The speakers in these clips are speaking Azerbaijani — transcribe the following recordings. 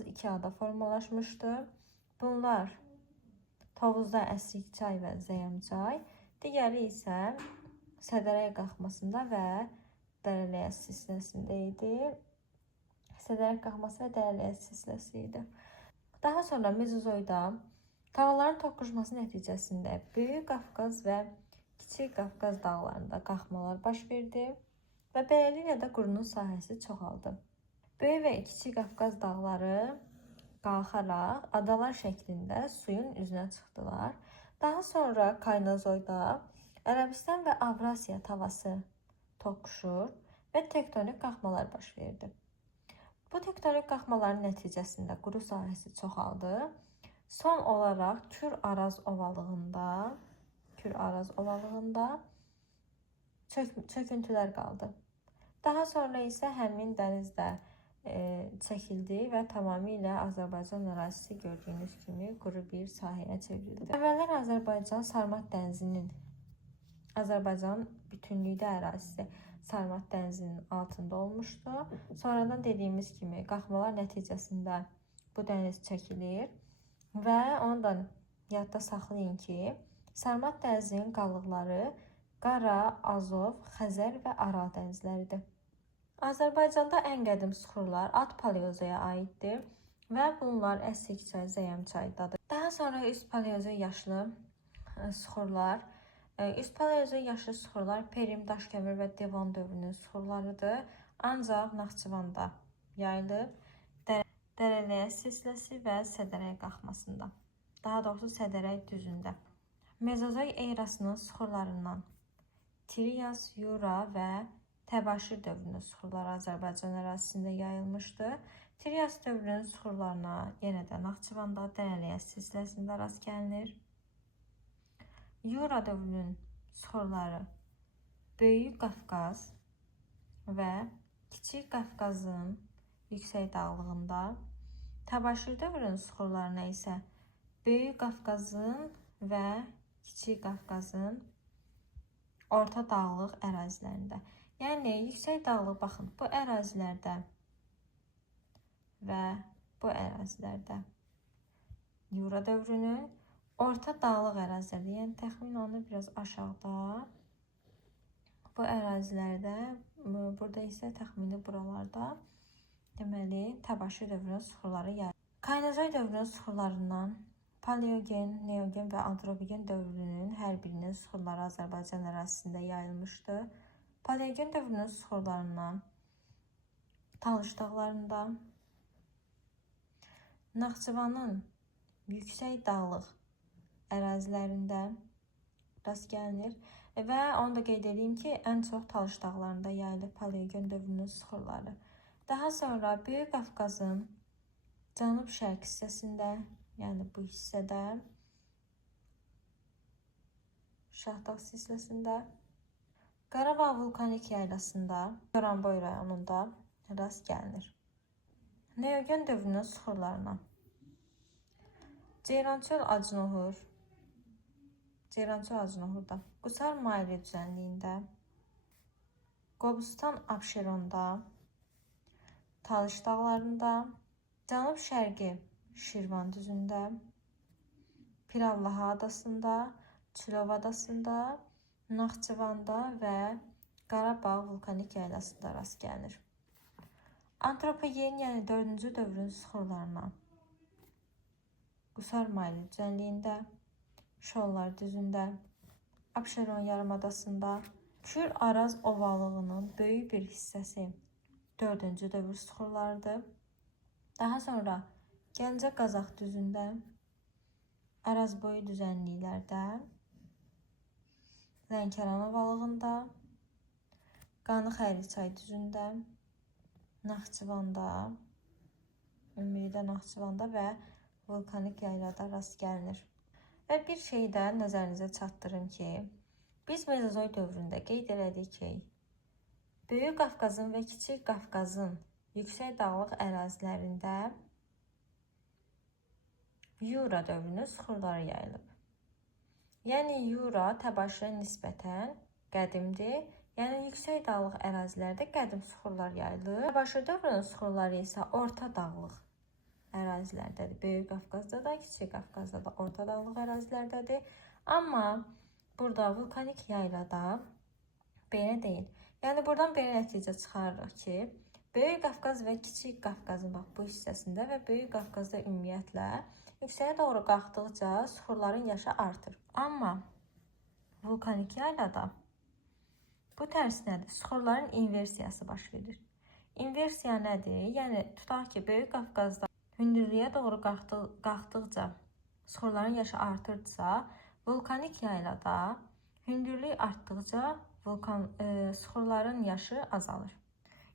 İki ada formalaşmışdı. Bunlar Tovuzda Əsrik çay və Zəyəm çay, digəri isə Sədərək qalxmasında və Dərələyəz silsiləsində idi. Sədərək qalxması və Dərələyəz silsiləsi idi. Daha sonra Mezozoyda havaların toqquşması nəticəsində Böyük Qafqaz və Kiçik Qafqaz dağlarında qalxmalar baş verdi və beləliklə də qurunun sahəsi çoxaldı. Böyük və Kiçik Qafqaz dağları qalxaraq adalar şəklində suyun üzünə çıxdılar. Daha sonra Kaynozoyda Ərəbistan və Avrasiya tavası toqquşur və tektonik qalxmalar baş verdi. Bu tektonik qalxmaların nəticəsində quru sahəsi çoxaldı. Son olaraq Kür-Araz ovalığında çöküntülər qaldı. Daha sonra isə həmin dənizdə çəkildi və tamamilə Azərbaycan ərazisi gördüyünüz kimi quru bir sahəyə çevrildi. Əvvəllər Azərbaycan Sarmat dənizinin, Azərbaycan bütünlükdə ərazisi Sarmat dənizinin altında olmuşdu. Sonradan dediyimiz kimi qalxmalar nəticəsində bu dəniz çəkilir və ondan yadda saxlayın ki, Sarmat dənizinin qalıqları Qara, Azov, Xəzər və Aral dənizləridir. Azərbaycanda ən qədim süxurlar Alt paleozoya aiddir və bunlar Əsrik çay, Zəyəm çaydadır. Daha sonra Üst paleozoy yaşlı süxurlar, Üst paleozoy yaşlı süxurlar Perim, Daşkəmir və Devan dövrünün süxurlarıdır. Ancaq Naxçıvanda yayılıb, Dərələyəz silsiləsi və Sədərək qalxmasında, daha doğrusu Sədərək düzündə. Mezozoy erasının süxurlarından Trias, Yura və Təbaşir dövrünün süxurları Azərbaycan ərazisində yayılmışdı. Trias dövrünün süxurlarına yenə də Naxçıvanda, Dərələyəz silsiləsində rast gəlinir. Yura dövrünün süxurları Böyük Qafqaz və Kiçik Qafqazın yüksək dağlığında, Təbaşir dövrünün süxurlarına isə Böyük Qafqazın və Kiçik Qafqazın orta dağlıq ərazilərində. Yəni, yüksək dağlıq, baxın, bu ərazilərdə və bu ərazilərdə Yura dövrünün orta dağlıq ərazilərdə, yəni təxmin onu biraz aşağıda, bu ərazilərdə, burada isə təxmini buralarda, deməli, Təbaşir dövrünün süxurları yayılır. Kaynozoy dövrünün süxurlarından Paleogen, Neogen və Antropogen dövrünün hər birinin süxurları Azərbaycan ərazisində yayılmışdı. Paleogen dövrünün süxurlarından Talış dağlarında, Naxçıvanın yüksək dağlıq ərazilərində rast gəlinir və onu da qeyd edeyim ki, ən çox Talış dağlarında yayılıb Paleogen dövrünün süxurları. Daha sonra Böyük Qafqazın cənub-şərq hissəsində, yəni bu hissədə, Şahdağ silsiləsində, Qarabağ vulkanik yaylasında, Goranboy rayonunda rast gəlinir. Neogen dövrünün süxurlarına Ceyrançöl Acınohurda, Qusar Mayli düzənliyində, Qobustan Abşeronda, Talış dağlarında, cənub-şərqi Şirvan düzündə, Pirallaha adasında, Çilov adasında, Naxçıvanda və Qarabağ vulkanik yaylasında rast gəlinir. Antropogen, yəni 4-cü dövrün süxurlarına Qusar Mayli düzənliyində, Şollar düzündə, Abşeron yarımadasında, Kür-Araz ovalığının böyük bir hissəsi 4-cü dövr süxurlarıdır. Daha sonra Gəncə Qazax düzündə, Arazboyu düzənliklərdə, Lənkəran ovalığında, Qanıxəyli çay düzündə, Naxçıvanda, ümumilikdə Naxçıvanda və vulkanik yaylada rast gəlinir. Və bir şeyi də nəzərinizə çatdırım ki, biz Mezozoy dövründə qeyd elədik ki, Böyük Qafqazın və Kiçik Qafqazın yüksək dağlıq ərazilərində Yura dövrünün süxurları yayılıb. Yəni, Yura Təbaşirə nisbətən qədimdir. Yəni, yüksək dağlıq ərazilərdə qədim süxurlar yayılır. Təbaşir dövrünün süxurları isə orta dağlıq ərazilərdədir. Böyük Qafqazda da, Kiçik Qafqazda da, Orta Dağlıq ərazilərdədir. Amma burada vulkanik yaylada belə deyil. Yəni buradan belə nəticə çıxarırıq ki, Böyük Qafqaz və Kiçik Qafqazın bax bu hissəsində və Böyük Qafqazda ümumiyyətlə yüksəyə doğru qalxdıqca suxurların yaşı artır. Amma vulkanik yaylada bu tərsinədir. Suxurların inversiyası baş verir. İnversiya nədir? Yəni tutaq ki, Böyük Qafqazda hündürlüyə doğru qalxdıqca suxurların yaşı artırdısa, vulkanik yaylada hündürlük artdıqca suxurların yaşı azalır.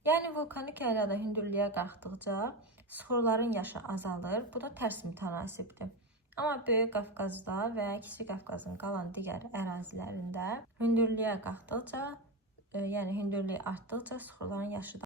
Yəni vulkanik yaylada hündürlüyə qalxdıqca suxurların yaşı azalır. Bu da tərs mütənasibdir. Amma Böyük Qafqazda və Kiçik Qafqazın qalan digər ərazilərində hündürlüyə qalxdıqca, yəni hündürlük artdıqca suxurların yaşı da